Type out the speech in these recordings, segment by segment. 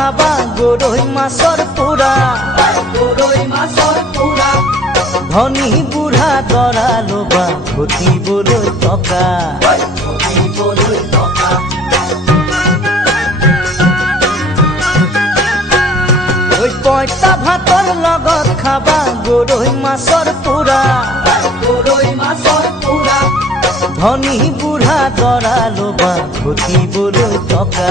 খাবা গৰৈ মাছৰ পোৰা ধনী বুঢ়া দৰা লবা ঘটিবলৈ টকা পইতা ভাতৰ লগত খাবা গৰৈ মাছৰ পোৰা ধনী বুঢ়া দৰা লবা ঘটিবলৈ টকা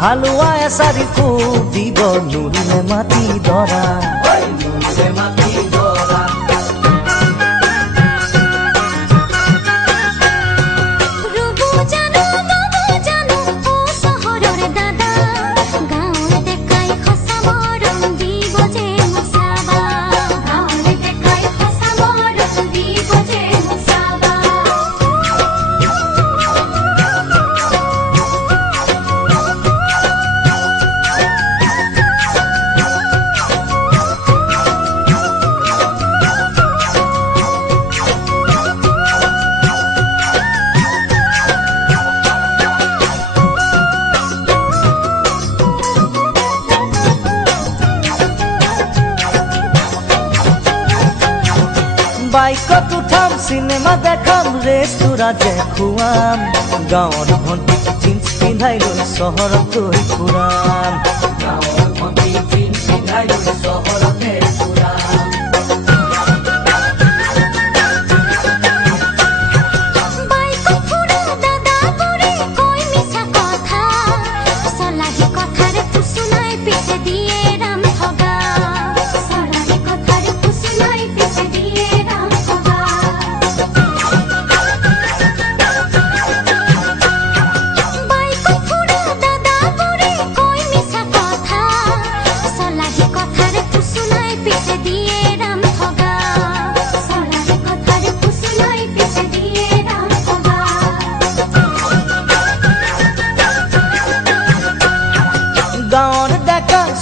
হালুয়া এসাৰি খুব দিব নুৰিলে মাটি দৰা বাইকত উঠাম সিনেমা দেখাম ৰেষ্টুৰাতে খুৱাম গাঁৱৰ ভণ্টিক জিন্স পিন্ধাই লৈ চহৰত গৈ ফুৰাম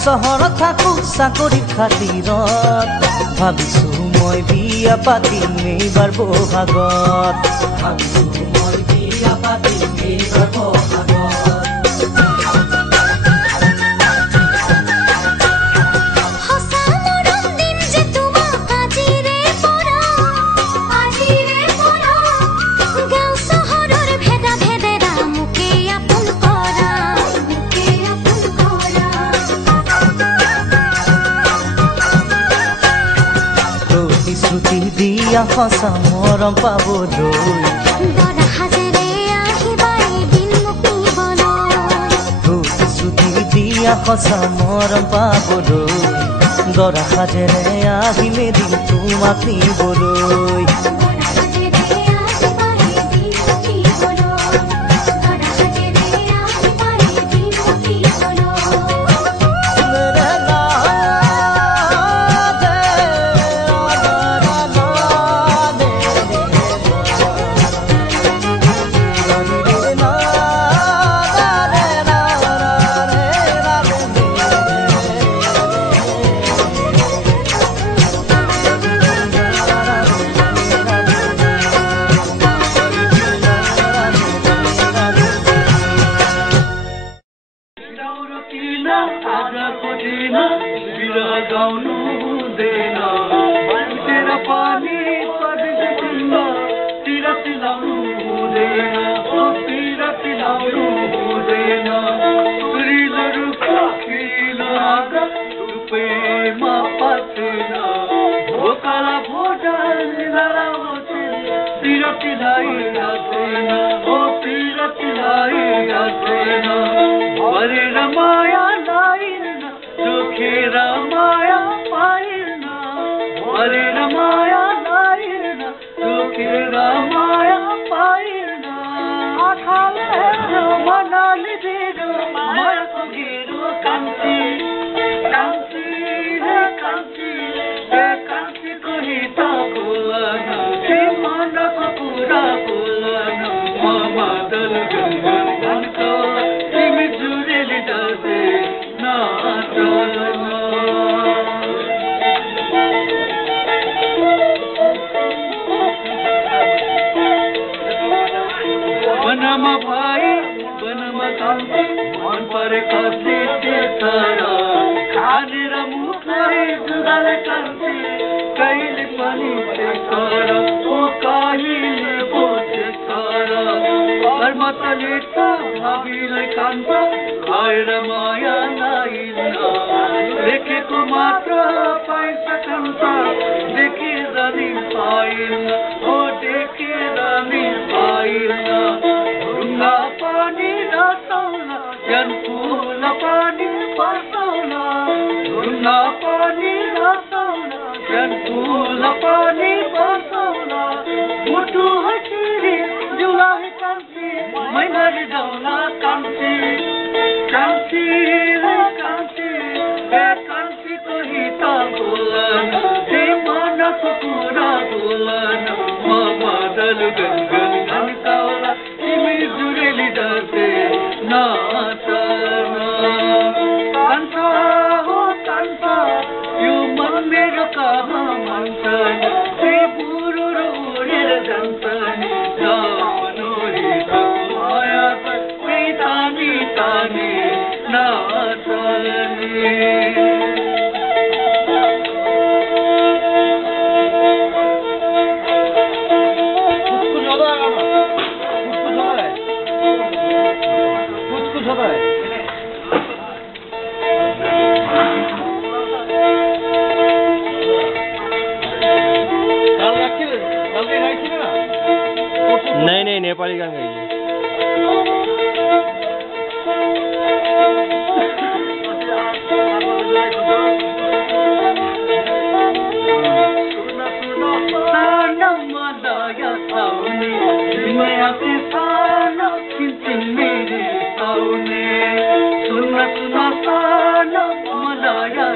চহৰত থাকো চাকৰি খাতিৰত ভাবিছো মই বিয়া পাতিম এইবাৰ বহাগত সঁচা মৰম পাবলৈ দৰা সাজেৰে আহিবা এদিন মোক নিবলৈ প্ৰতিশ্ৰুতি দিয়া সঁচা মৰম পাবলৈ দৰা সাজেৰে আহিম এদিন তোমাক নিবলৈ Rama कोही जुदाले कान्छी कहिले पनि कर ओ कहिले बोझे कर घरमा तले त भाबीलाई कान्छ आएर माया लाइन देखेको मात्र पाइन्छ कान्छ देखेर नि पाइन ओ देखेर नि पाइन ढुङ्गा पानी रसाउला फुल पानी बसाउला ढुङ्गा पानी रसाउला फुल पानी बसाउला मुटु हसिरी जुलाई कान्छी मैनारी जाउला कान्छी कान्छी कान्छी कान्छीको हित बोलन मनको कुरा बोलन म बदल गन गन्काउला तिमी जुरेली डरते नाचन कान्छा हो कान्छा यो मन मेरो कहाँ मान्छन् त्यही बुढो र उडेर जान्छन् माया त्यही तानी तानी नाचने नहीं नेपाली गान गाइए सुन सानो मलाया